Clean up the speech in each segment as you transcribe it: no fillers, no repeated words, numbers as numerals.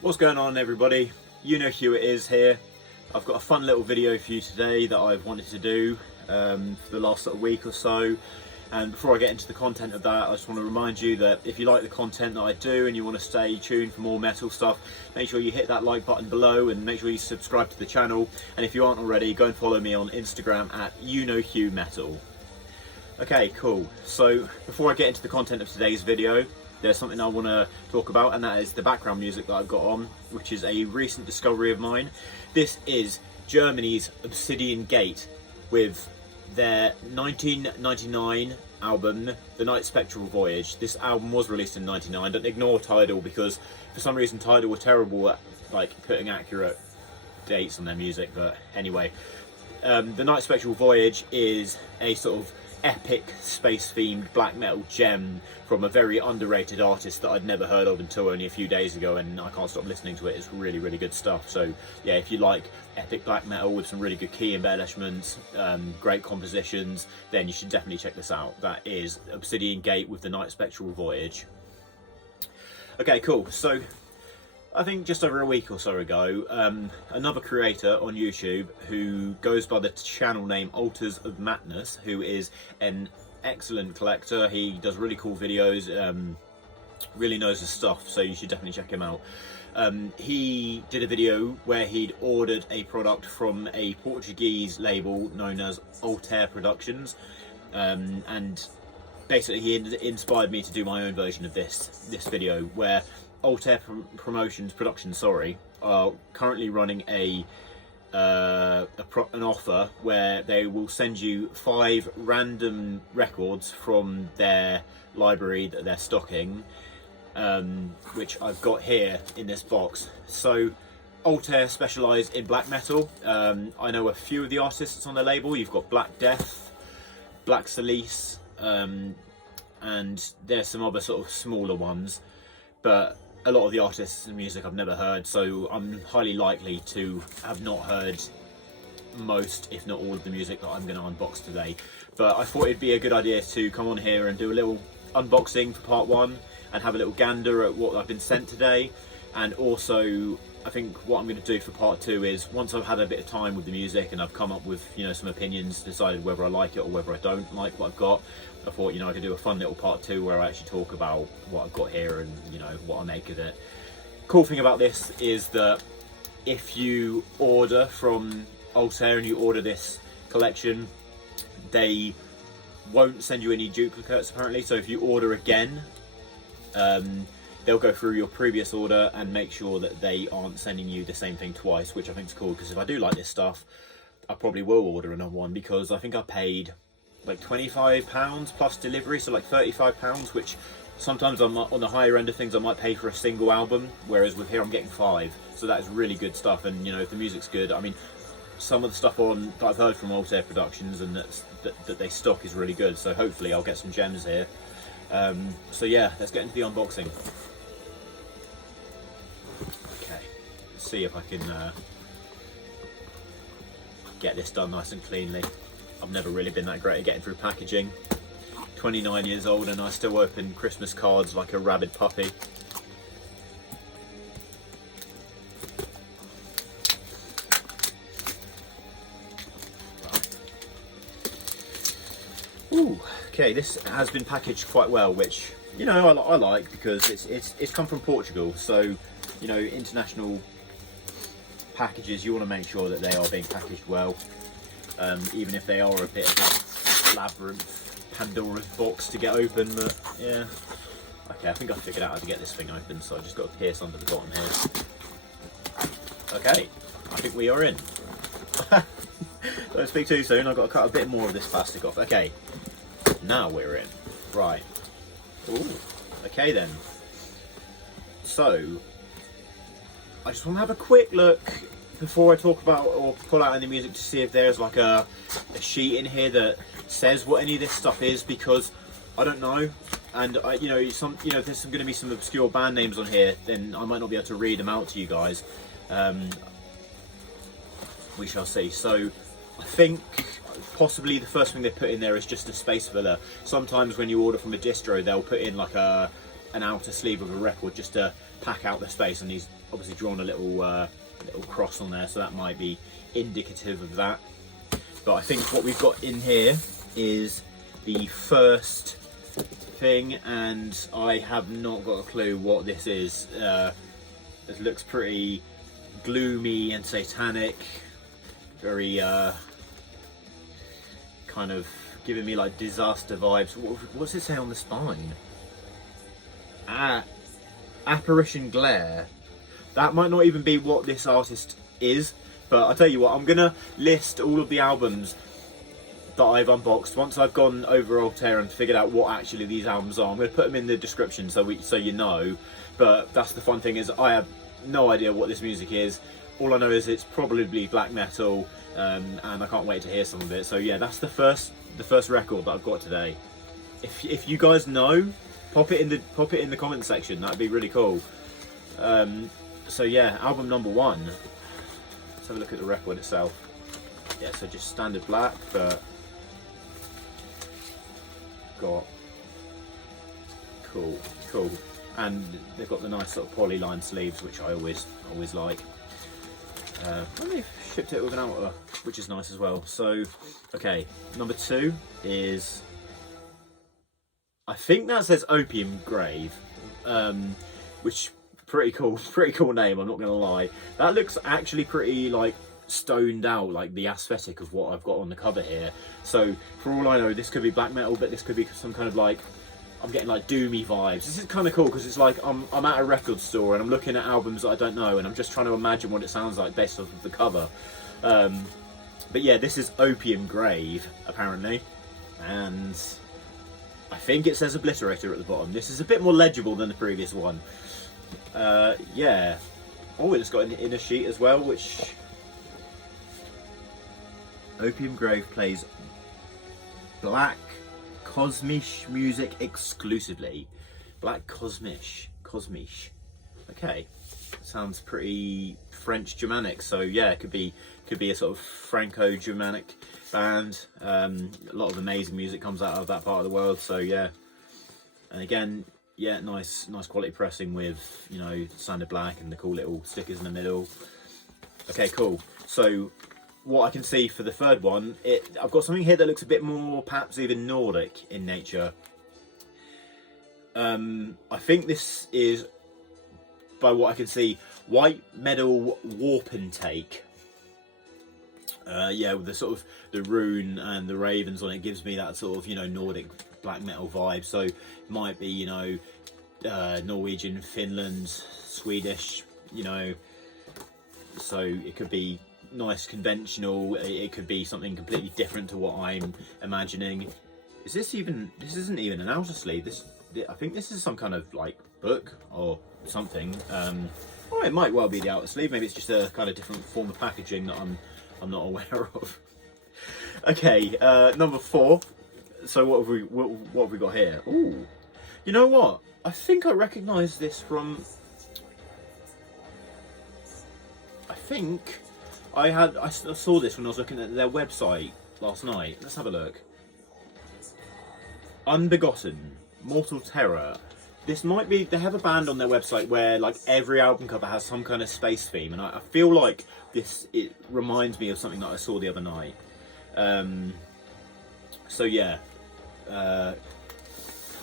What's going on, everybody? You know who it is here. I've got a fun little video for you today that I've wanted to do for the last sort of week or so. And before I get into the content of that, I just want to remind you that if you like the content that I do and you want to stay tuned for more metal stuff, make sure you hit that like button below and make sure you subscribe to the channel. And if you aren't already, go and follow me on Instagram at YouKnowHughMetal. Okay, cool. So before I get into the content of today's video, there's something I want to talk about, and that is the background music that I've got on, which is a recent discovery of mine. This is Germany's Obsidian Gate with their 1999 album, The Night Spectral Voyage. This album was released in '99. Don't ignore Tidal, because for some reason Tidal were terrible at like putting accurate dates on their music. But anyway, The Night Spectral Voyage is a sort of epic space-themed black metal gem from a very underrated artist that I'd never heard of until only a few days ago, and I can't stop listening to it. It's really, really good stuff. So yeah, if you like epic black metal with some really good key embellishments, great compositions, then you should definitely check this out. That is Obsidian Gate with The Night Spectral Voyage. Okay, cool. So I think just over a week or so ago, another creator on YouTube who goes by the channel name Altars of Madness, who is an excellent collector. He does really cool videos, really knows his stuff, so you should definitely check him out. He did a video where he'd ordered a product from a Portuguese label known as Altair Productions, and basically he inspired me to do my own version of this video, where Altair Productions are currently running an offer where they will send you 5 random records from their library that they're stocking, which I've got here in this box. So Altair specialise in black metal. I know a few of the artists on their label. You've got Black Death, Black Salice, and there's some other sort of smaller ones, but a lot of the artists and music I've never heard, so I'm highly likely to have not heard most, if not all, of the music that I'm going to unbox today. But I thought it'd be a good idea to come on here and do a little unboxing for part 1 and have a little gander at what I've been sent today. And also, I think what I'm going to do for part 2 is, once I've had a bit of time with the music and I've come up with, you know, some opinions, decided whether I like it or whether I don't like what I've got, I thought, you know, I could do a fun little part 2 where I actually talk about what I've got here and, you know, what I make of it. Cool thing about this is that if you order from Altair and you order this collection, they won't send you any duplicates apparently. So if you order again, they'll go through your previous order and make sure that they aren't sending you the same thing twice, which I think is cool, because if I do like this stuff, I probably will order another one, because I think I paid like £25 plus delivery, so like £35, which sometimes I'm on the higher end of things, I might pay for a single album, whereas with here I'm getting 5, so that is really good stuff. And you know, if the music's good, I mean, some of the stuff that I've heard from Altair Productions and that they stock is really good, so hopefully I'll get some gems here. So yeah, let's get into the unboxing. Okay, let's see if I can get this done nice and cleanly. I've never really been that great at getting through packaging. 29 years old and I still open Christmas cards like a rabid puppy. Ooh, okay, this has been packaged quite well, which, you know, I like, because it's come from Portugal, so, you know, international packages, you want to make sure that they are being packaged well. Even if they are a bit of a labyrinth, Pandora's box to get open, but yeah. Okay, I think I figured out how to get this thing open, so I just got a pierce under the bottom here. Okay, I think we are in. Don't speak too soon, I've got to cut a bit more of this plastic off. Okay, now we're in. Right. Ooh, okay then. So, I just want to have a quick look before I talk about or pull out any music to see if there's like a sheet in here that says what any of this stuff is, because I don't know. And if there's going to be some obscure band names on here, then I might not be able to read them out to you guys. We shall see. So I think possibly the first thing they put in there is just a space filler. Sometimes when you order from a distro, they'll put in like an outer sleeve of a record just to pack out the space, and he's obviously drawn a little little cross on there, so that might be indicative of that. But I think what we've got in here is the first thing, and I have not got a clue what this is. It looks pretty gloomy and satanic, very kind of giving me like disaster vibes. What's it say on the spine? Apparition glare. That might not even be what this artist is, but I'll tell you what, I'm gonna list all of the albums that I've unboxed once I've gone over Obliterator and figured out what actually these albums are. I'm gonna put them in the description so you know. But that's the fun thing, is I have no idea what this music is. All I know is it's probably black metal, and I can't wait to hear some of it. So yeah, that's the first record that I've got today. If you guys know, pop it in the comment section. That'd be really cool. So yeah, album number 1. Let's have a look at the record itself. Yeah, so just standard black, but got cool, and they've got the nice sort of polyline sleeves, which I always like. They've shipped it with an outer, which is nice as well. So okay, number 2 is, I think that says Opium Grave, which pretty cool name, I'm not gonna lie. That looks actually pretty like stoned out, like the aesthetic of what I've got on the cover here. So for all I know, this could be black metal, but this could be some kind of like, I'm getting like doomy vibes. This is kind of cool because it's like I'm at a record store and I'm looking at albums that I don't know, and I'm just trying to imagine what it sounds like based off of the cover. But yeah, this is Opium Grave apparently, and I think it says Obliterator at the bottom. This is a bit more legible than the previous one. Yeah. Oh, it's got an inner sheet as well, which Opium Grave plays black Cosmish music exclusively. Black Cosmish. Okay, sounds pretty French Germanic. So yeah, it could be a sort of Franco-Germanic band. A lot of amazing music comes out of that part of the world. So yeah, and again, yeah, nice quality pressing with, you know, standard black and the cool little stickers in the middle. Okay, cool. So what I can see for the third one, I've got something here that looks a bit more perhaps even Nordic in nature. I think this is, by what I can see, white metal Wapentake. Yeah, with the sort of the rune and the ravens on it, gives me that sort of, you know, Nordic black metal vibe. So it might be, you know, Norwegian, Finland, Swedish, you know, so it could be nice conventional, it could be something completely different to what I'm imagining. This isn't even an outer sleeve. I think this is some kind of like book or something. Or it might well be the outer sleeve. Maybe it's just a kind of different form of packaging that I'm not aware of. Okay, number 4. So what have we got here? Ooh, you know what? I think I recognise this from. I think I saw this when I was looking at their website last night. Let's have a look. Unbegotten, Mortal Terror. This might be, they have a band on their website where like every album cover has some kind of space theme, and I feel like it reminds me of something that I saw the other night. So yeah,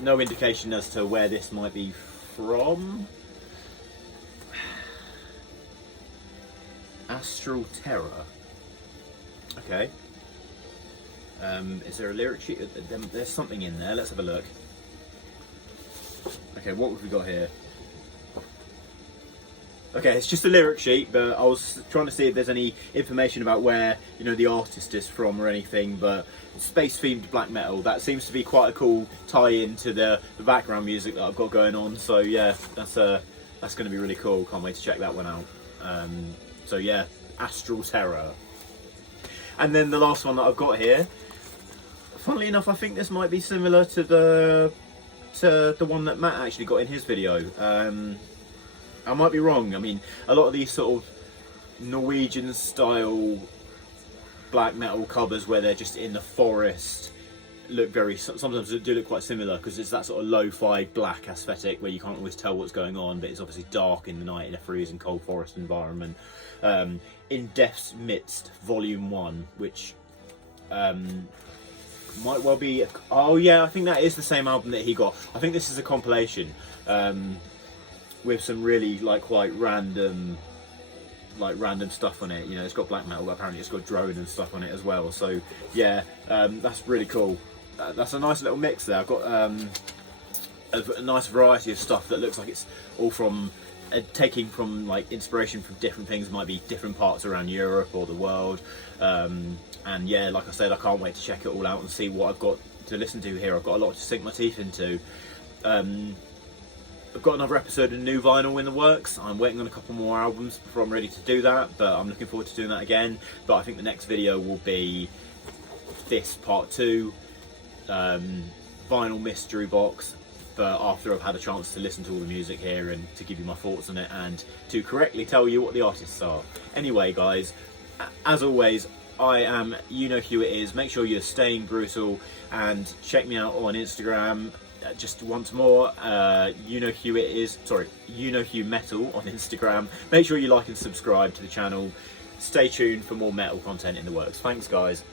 no indication as to where this might be from. Astral Terror. Okay. Is there a lyric sheet? There's something in there. Let's have a look. Okay, what have we got here? Okay, it's just a lyric sheet, but I was trying to see if there's any information about where, you know, the artist is from or anything. But space-themed black metal, that seems to be quite a cool tie-in to the background music that I've got going on. So yeah, that's going to be really cool. Can't wait to check that one out. So yeah, Astral Terror. And then the last one that I've got here, funnily enough, I think this might be similar to the one that Matt actually got in his video. I might be wrong. I mean, a lot of these sort of Norwegian style black metal covers where they're just in the forest, look very, sometimes they do look quite similar because it's that sort of lo-fi black aesthetic where you can't always tell what's going on, but it's obviously dark in the night in a freezing cold forest environment. In Death's Midst Volume 1, which might well be, oh yeah, I think that is the same album that he got. I think this is a compilation with some really like quite random stuff on it. You know, it's got black metal, but apparently it's got drone and stuff on it as well. So yeah, that's really cool. That's a nice little mix there. I've got a nice variety of stuff that looks like it's all from taking from like inspiration from different things. It might be different parts around Europe or the world. And yeah, like I said, I can't wait to check it all out and see what I've got to listen to here. I've got a lot to sink my teeth into. I've got another episode of New Vinyl in the works. I'm waiting on a couple more albums before I'm ready to do that, but I'm looking forward to doing that again. But I think the next video will be this part 2, vinyl mystery box, but after I've had a chance to listen to all the music here and to give you my thoughts on it and to correctly tell you what the artists are. Anyway guys, as always, I am You Know Who It Is. Make sure you're staying brutal and check me out on Instagram. Just once more, You Know Who It Is, sorry, You Know Who Metal on Instagram. Make sure you like and subscribe to the channel. Stay tuned for more metal content in the works. Thanks guys.